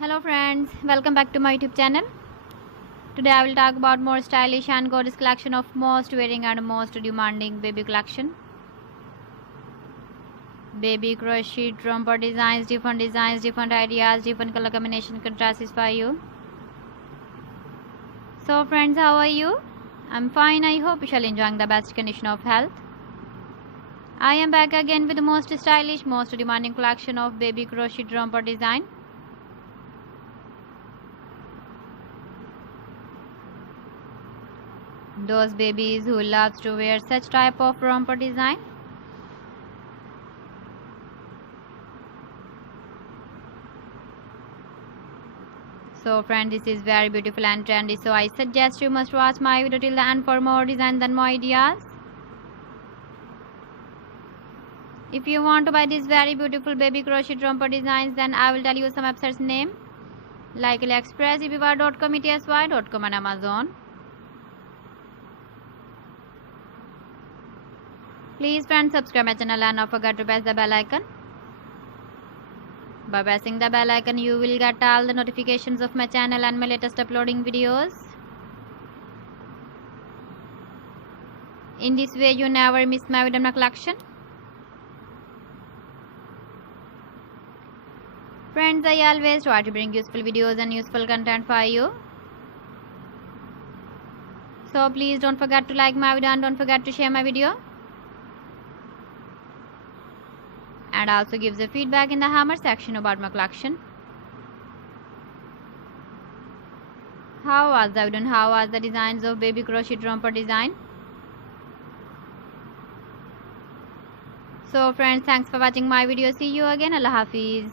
Hello friends, welcome back to my YouTube channel. Today I will talk about more stylish and gorgeous collection of most wearing and most demanding baby collection. Baby crochet romper designs, different ideas, different color combination contrasts for you. So friends, how are you? I'm fine. I hope you shall enjoying the best condition of health. I am back again with the most stylish, most demanding collection of baby crochet romper design. Those babies who loves to wear such type of romper design. So friend, this is very beautiful and trendy, so I suggest you must watch my video till the end for more designs and more ideas. If you want to buy these very beautiful baby crochet romper designs, then I will tell you some websites name like AliExpress, eBay.com, ETSY.com and Amazon. Please friends, subscribe my channel and don't forget to press the bell icon. By pressing the bell icon, you will get all the notifications of my channel and my latest uploading videos. In this way, you never miss my video collection. Friends, I always try to bring useful videos and useful content for you. So please don't forget to like my video and don't forget to share my video. And also gives a feedback in the hammer section about my collection. How was the video and how was the designs of baby crochet romper design? So friends, thanks for watching my video. See you again. Allah Hafiz.